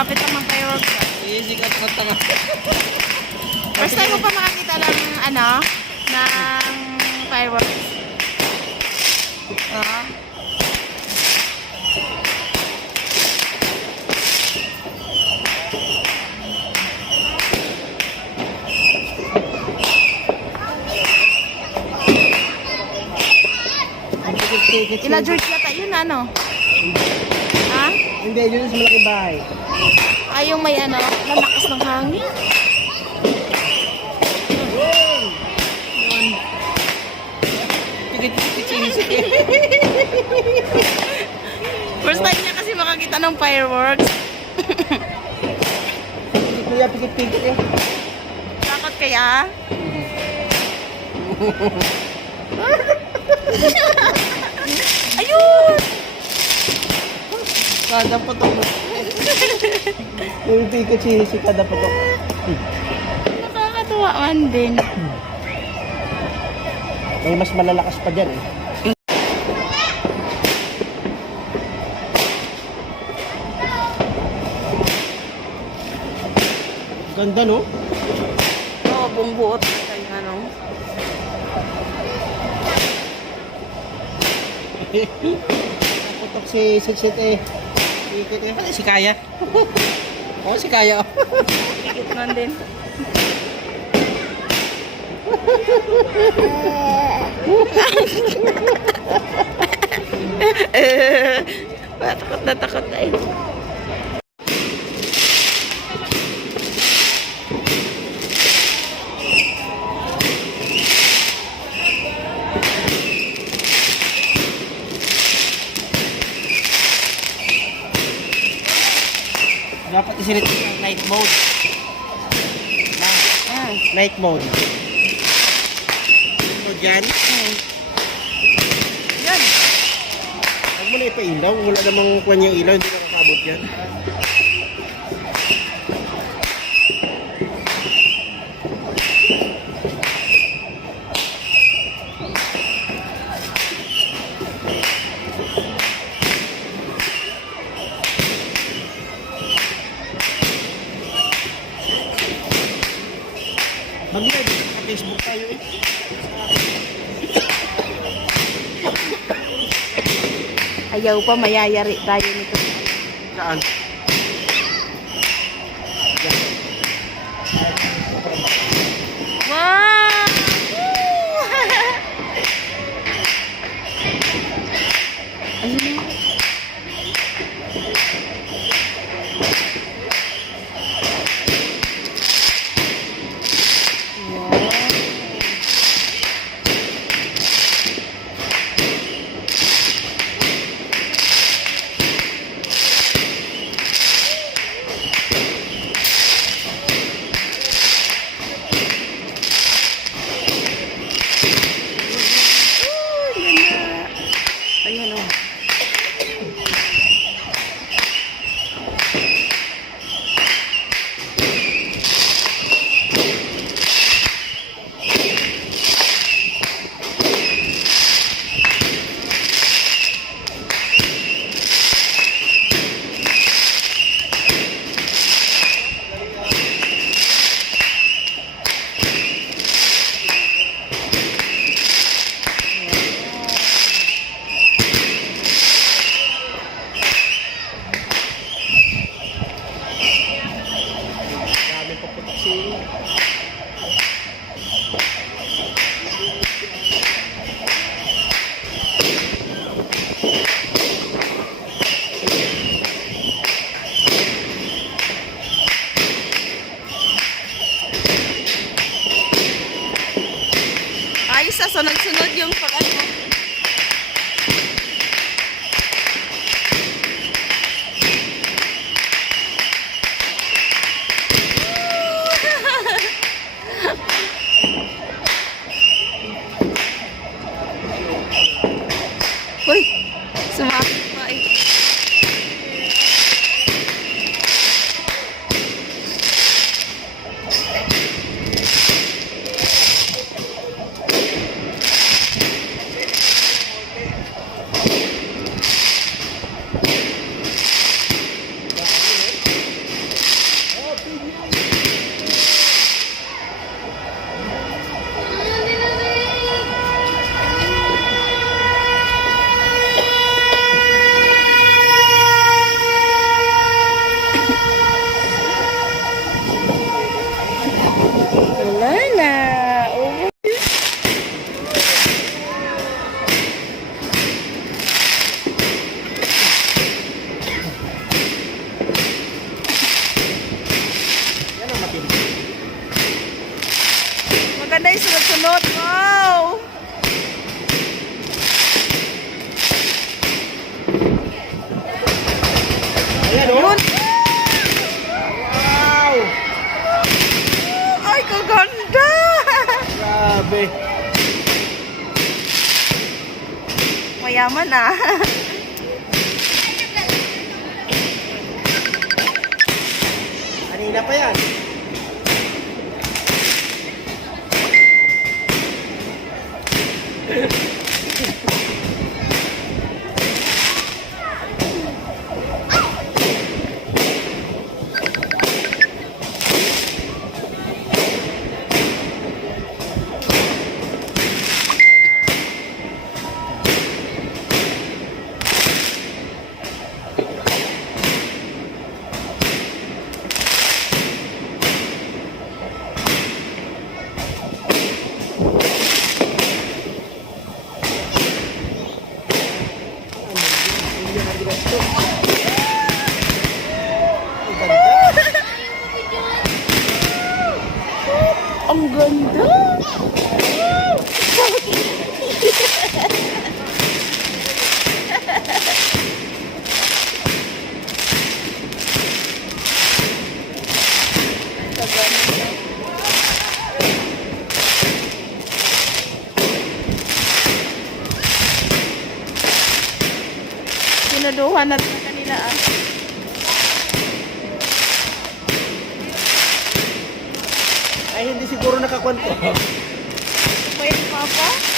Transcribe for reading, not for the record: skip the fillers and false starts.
Lapit lang ng fireworks. Sikat na tanga. First time mo pa makakita ng ng fireworks. Ila George yata yun Ha? Hindi, yun sa malaking bahay. Ay, yung may lalakas ng hangin. First time niya kasi makakita ng fireworks. Kuya, pikit-pikit eh. Takot kaya? Ayun! Kada putok. Pikit si kada putok. Nakakatuwa man din. May mas malalakas pa dyan eh. Ganda no? Oo, buong buot. Kaya Putok si Sitsit eh. Pikit eh. Si Kaya. Oo, si Kaya. Pikit man din. Takot na takot na eh. Dapat isilit yung night mode. Night mode. So dyan. Yan. Huwag mo na ipailaw. Wala namang kuwan yung ilaw. Hindi na makabot yan. Mag-live. Mag-Facebook tayo eh. Ayaw pa, mayayari tayo nito. Saan? Wow! Ayun. Ayan o. Daming paputok si... Ayos sa sunod-sunod yung pag-ano. Uy, sumapit pa eh. Ayan, oh. Yun. Wow! Ay, kaganda! Grabe. Mayaman ah. Kanina pa yan. Ang ganda. Ang ganda! Sinuduhan natin na kanila ah. Ay, hindi siguro nakakwento. Pwede pa pa?